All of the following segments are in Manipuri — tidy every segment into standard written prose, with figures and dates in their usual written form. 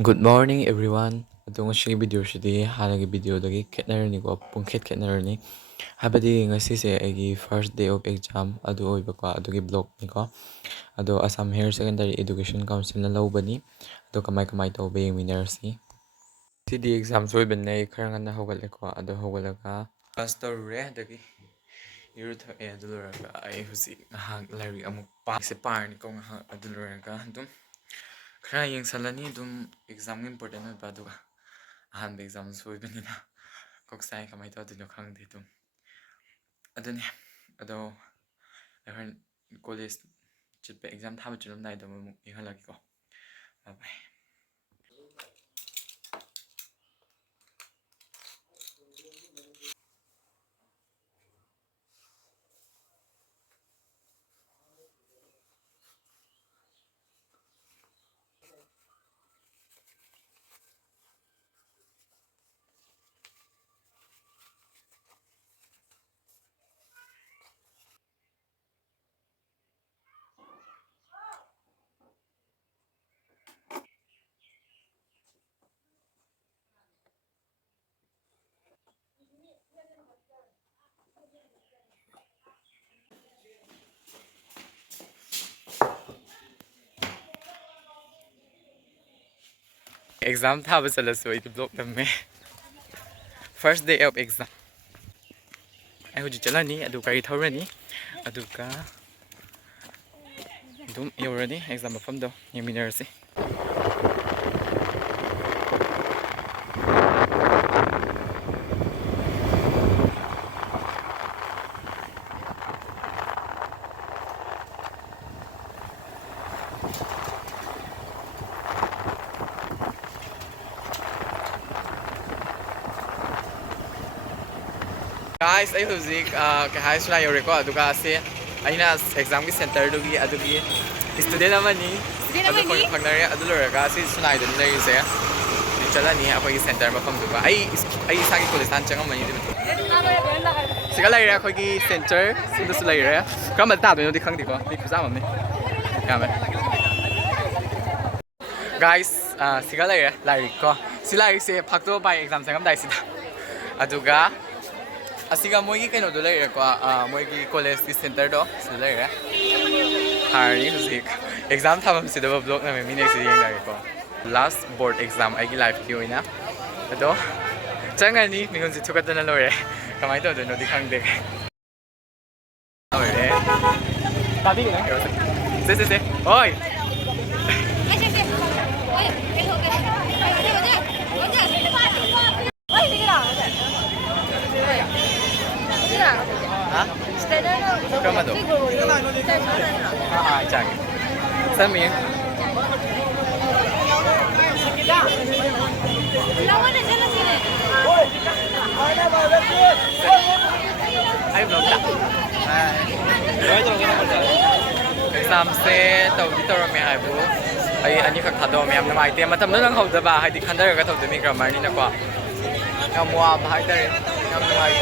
Good morning everyone. ꯑꯗꯣ ꯉꯁꯤꯒꯤ ꯚꯤꯗꯤꯑꯣꯁꯤꯗꯤ ꯍꯥꯟꯅꯒꯤ ꯚꯤꯗꯤꯑꯣꯗꯒꯤ ꯈꯦꯠꯅꯔꯅꯤꯀꯣ ꯄꯨꯡꯈꯦꯠ ꯈꯦꯠꯅꯔꯅꯤ ꯍꯥꯏꯕꯗꯤ ꯉꯁꯤꯁꯦ ꯑꯩꯒꯤ ꯐꯥꯔꯁ ꯗꯦ ꯑꯣꯐ ꯑꯦꯛꯖꯥꯝ ꯑꯗꯨ ꯑꯣꯏꯕꯀꯣ ꯑꯗꯨꯒꯤ ꯕ꯭ꯂꯣꯛꯅꯤꯀꯣ ꯑꯗꯣ ꯑꯁꯥꯝ ꯍꯥꯌꯔ ꯁꯦꯀꯦꯟꯗꯔꯤ ꯏꯗꯨꯀꯦꯁꯟ ꯀꯥꯎꯟꯁꯤꯜꯅ ꯂꯧꯕꯅꯤ ꯑꯗꯣ ꯀꯃꯥꯏ ꯇꯧꯕ ꯌꯦꯡꯃꯤꯟꯅꯔꯁꯤ ꯁꯤꯗꯤ ꯑꯦꯛꯖꯥꯝꯁꯨ ꯑꯣꯏꯕꯅꯤꯅ ꯑꯩ ꯈꯔ ꯉꯟꯅ ꯍꯧꯒꯠꯂꯦꯀꯣ ꯑꯗꯣ ꯍꯧꯒꯠꯂꯒ ꯀ꯭ꯂꯥꯁ ꯇꯧꯔꯨꯔꯦ ꯑꯗꯒꯤ ꯏꯔꯨ ꯊꯛꯑꯦ ꯑꯗꯨ ꯂꯣꯏꯔꯒ ꯑꯩ ꯍꯧꯖꯤꯛ ꯉꯥꯏꯍꯥꯛ ꯂꯥꯏꯔꯤꯛ ꯑꯃꯨꯛ ꯄꯥꯔꯅꯤꯀꯣ ꯉꯥꯏꯍꯥꯛ ꯑꯗꯨ ꯂꯣꯏꯔꯒ ꯑꯗꯨꯝ ꯈꯔ ꯌꯦꯡꯁꯜꯂꯅꯤ ꯑꯗꯨꯝ ꯑꯦꯛꯖꯥꯝꯒꯤ ꯏꯝꯄꯣꯔꯇꯦꯟ ꯑꯣꯏꯕ ꯑꯗꯨꯒ ꯑꯍꯥꯟꯕ ꯑꯦꯛꯖꯥꯝꯁꯨ ꯑꯣꯏꯕꯅꯤꯅ ꯀꯣꯛ ꯆꯥꯏ ꯀꯃꯥꯏꯅ ꯇꯧꯗꯣꯏꯅꯣ ꯈꯪꯗꯦ ꯑꯗꯨꯝ ꯑꯗꯨꯅꯦ ꯑꯗꯣ ꯑꯩ ꯍꯣꯔꯦꯟ ꯀꯣꯂꯦꯖ ꯆꯠꯄ ꯑꯦꯛꯖꯥꯝ ꯊꯥꯕ ꯆꯠꯂꯝꯗꯥꯏꯗ ꯑꯃꯨꯛ ꯌꯦꯡꯍꯜꯂꯛꯀꯦꯀꯣ ꯕꯥꯏ ꯕꯥꯏ ꯑꯦꯛꯖꯥꯝ ꯊꯥꯕ ꯆꯠꯂꯁꯨ ꯑꯩꯗꯤ ꯕ꯭ꯂꯣꯛ ꯅꯝꯃꯦ ꯐꯥꯔꯁ ꯗꯦ ꯑꯣꯐ ꯑꯦꯛꯖꯥꯝ ꯑꯩ ꯍꯧꯖꯤꯛ ꯆꯠꯂꯅꯤ ꯑꯗꯨ ꯒꯥꯔꯤ ꯊꯧꯔꯅꯤ ꯑꯗꯨꯒ ꯑꯗꯨꯝ ꯌꯧꯔꯅꯤ ꯑꯦꯛꯖꯥꯝ ꯃꯐꯝꯗꯣ ꯌꯦꯡꯃꯤꯟꯅꯔꯁꯤ Guys, ꯑꯩ ꯍꯧꯖꯤꯛ ꯀꯩ ꯍꯥꯏꯁꯤꯔꯥ ꯌꯧꯔꯦꯀꯣ ꯑꯗꯨꯒ ꯑꯁꯤ ꯑꯩꯅ ꯑꯦꯛꯖꯥꯝꯒꯤ ꯁꯦꯟꯇꯔꯗꯨꯒꯤ ꯑꯗꯨꯒꯤ ꯁ꯭ꯇꯨꯗꯦꯟ ꯑꯃꯅꯤ ꯑꯗꯨ ꯐꯪꯅꯔꯦ ꯑꯗꯨ ꯂꯣꯏꯔꯒ ꯑꯁꯤ ꯁꯨꯅꯥꯏꯗꯅꯤ ꯂꯩꯔꯤꯁꯦ ꯆꯠꯂꯅꯤ ꯑꯩꯈꯣꯏꯒꯤ ꯁꯦꯟꯇꯔ ꯃꯐꯝꯗꯨꯒ ꯑꯩ ꯏꯁꯥꯒꯤ ꯀꯣꯂꯦꯖ ꯍꯥꯟꯅ ꯆꯪꯉꯝꯃꯅꯤ ꯑꯗꯨ ꯁꯤꯒ ꯂꯩꯔꯦ ꯑꯩꯈꯣꯏꯒꯤ ꯁꯦꯟꯇꯔ ꯁꯤꯗꯁꯨ ꯂꯩꯔꯦ ꯀꯔꯝꯕ ꯇꯥꯗꯣꯏꯅꯣꯗꯤ ꯈꯪꯗꯦꯀꯣ ꯃꯤ ꯈꯨꯌꯥꯝ ꯑꯃꯅꯤ ꯌꯥꯝꯃꯦ ꯒꯥꯏꯁ ꯁꯤꯒ ꯂꯩꯔꯦ ꯂꯥꯏꯔꯤꯛ ꯀꯣ ꯁꯤ ꯂꯥꯏꯔꯤꯛꯁꯦ ꯐꯥꯛꯇꯣꯛꯑ ꯄꯥꯏ ꯑꯦꯛꯖꯥꯝ ꯆꯪꯉꯝꯗꯥꯏꯁꯤꯗ ꯑꯗꯨꯒ ꯑꯁꯤꯒ ꯃꯣꯏꯒꯤ ꯀꯩꯅꯣꯗꯣ ꯂꯩꯔꯦꯀꯣ ꯃꯣꯏꯒꯤ ꯀꯣꯂꯦꯖꯀꯤ ꯁꯦꯟꯇꯔꯗꯣ ꯁꯤꯗ ꯂꯩꯔꯦ ꯍꯥꯏꯔꯅꯤ ꯍꯧꯖꯤꯛ ꯑꯦꯛꯖꯥꯝ ꯊꯥꯐꯝꯁꯤꯗꯕ ꯕ꯭ꯂꯣꯛ ꯅꯝꯃꯦ ꯃꯤꯅꯦꯛꯁꯤ ꯌꯦꯡꯅꯔꯦꯀꯣ ꯂꯥꯁ ꯕꯣꯔꯗ ꯑꯦꯛꯖꯥꯝ ꯑꯩꯒꯤ ꯂꯥꯏꯐꯀꯤ ꯑꯣꯏꯅ ꯑꯗꯣ ꯆꯪꯉꯅꯤ ꯃꯤꯉꯣꯟꯁꯦ ꯊꯨꯒꯠꯇꯅ ꯂꯣꯏꯔꯦ ꯀꯃꯥꯏꯅ ꯇꯧꯗꯣꯏꯅꯣꯗꯤ ꯈꯪꯗꯦ ꯂꯣꯏꯔꯦ ꯁꯦ ꯍꯣꯏ 그럼도 자 선미 아이 부럽다 examse tawdi tawrame haibu ai ani khak thado myam namai te matam nang hawdaba haidi khandaraga tawdami grammar ni na ko yam wa bhai tare yam namai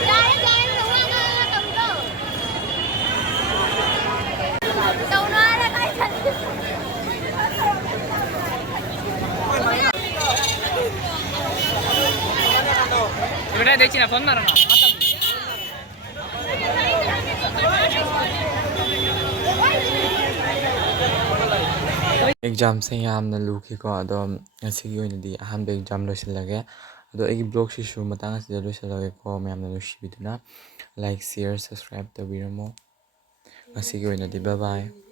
बेटा देखिए ना फोन मारो ना एग्जामसे यामना लुखिको अदो ngasiगी oinadi ahanba exam loisilage ado agi blog sisu matang asida loisilage ko mayamna nushibiduna like share subscribe tabiramo ngasigi oinadi bye bye